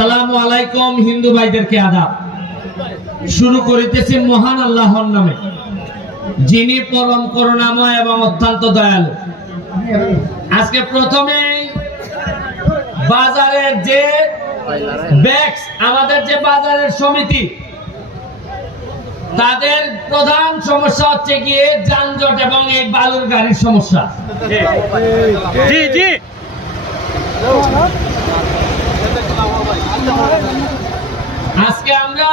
আসসালামু আলাইকুম হিন্দু ভাইদেরকে আদাব। শুরু করিতেছি মহান আল্লাহর নামে, যিনি পরম করুণাময় এবং অত্যন্ত দয়ালু। আজকে প্রথমে বাজারের যে ব্যাক্স, আমাদের যে বাজারের সমিতি, তাদের প্রধান সমস্যা হচ্ছে গিয়ে যানজট এবং এই বালুর গাড়ির সমস্যা। জি জি, আজকে আমরা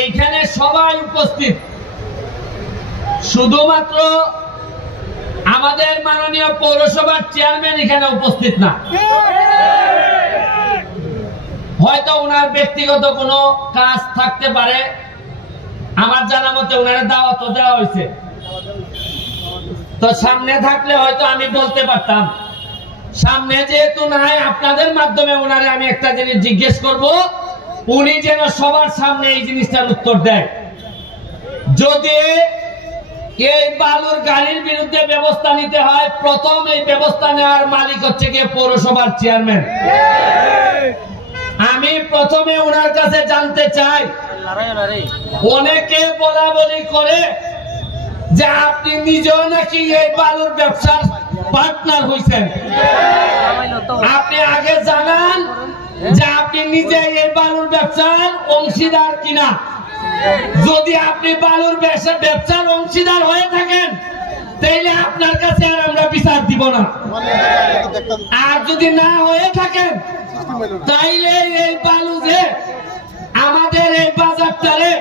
এইখানে সবাই উপস্থিত, শুধুমাত্র আমাদের মাননীয় পৌরসভার চেয়ারম্যান এখানে উপস্থিত না। হয়তো ওনার ব্যক্তিগত কোনো কাজ থাকতে পারে, আমার জানা মতে ওনার দাওয়াত দেওয়া হয়েছে, তো সামনে থাকলে হয়তো আমি বলতে পারতাম। সামনে যেহেতু নাই, আপনাদের মাধ্যমে ওনারে আমি একটা জিনিস জিজ্ঞেস করব, উনি যেন সবার সামনে এই জিনিসটার উত্তর দেয়। যদি এই বালুর গাড়ির বিরুদ্ধে ব্যবস্থা নিতে হয়, প্রথম এই ব্যবস্থা নেওয়ার মালিক হচ্ছে গিয়ে পৌরসভার চেয়ারম্যান। আমি প্রথমে ওনার কাছে জানতে চাই, অনেকে বলা বলি করে যে আপনি নিজেও নাকি এই বালুর ব্যবসার পার্টনার হইছেন। আপনি আগে জানান যে আপনি নিজে এই বালুর ব্যবসার অংশীদার কিনা। যদি আপনি বালুর ব্যবসার অংশীদার হয়ে থাকেন, তাইলে আপনার কাছে আর আমরা বিচার দিব না। আর যদি না হয়ে থাকেন, তাইলে এই বালু যে আমাদের এই বাজারটারে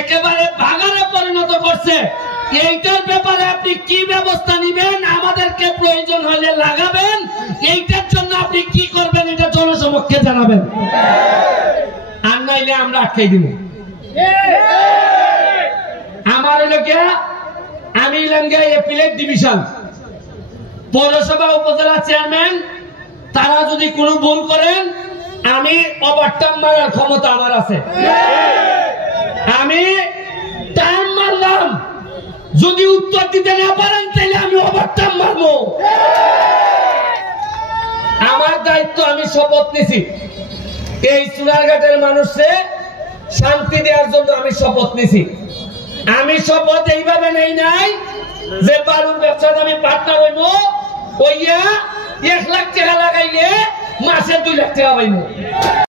একেবারে ভাগাড়ে পরিণত করছে, এইটার ব্যাপারে আপনি কি ব্যবস্থা নিবেন, আমাদেরকে প্রয়োজন হলে লাগাবেন, এইটার জন্য আপনি কি করবেন এটা জনসমক্ষে জানাবেন। আর নাইলে আমরা আটকাই দিব। আমার এলাকা, আমি এপিলেট ডিভিশন পৌরসভা উপজেলা চেয়ারম্যান, তারা যদি কোনো ভুল করেন, আমি ওভারটার্ম মারার ক্ষমতা আমার আছে। আমি টাইম মারলাম, যদি উত্তর দিতে না পারেন তাহলে আমি ওভারটার্ম মারবো। আমার দায়িত্ব, আমি শপথ নিছি এই চুনারঘাটের মানুষে শান্তি দেওয়ার জন্য। আমি শপথ নিছি। আমি শপথ এইভাবে নেই নাই যে বালুর ব্যবসাতে আমি পার্টনার হইব, ওইয়া 1 লাখ টাকা লাগাইলে মাসে 2 লাখ টাকা পাইব।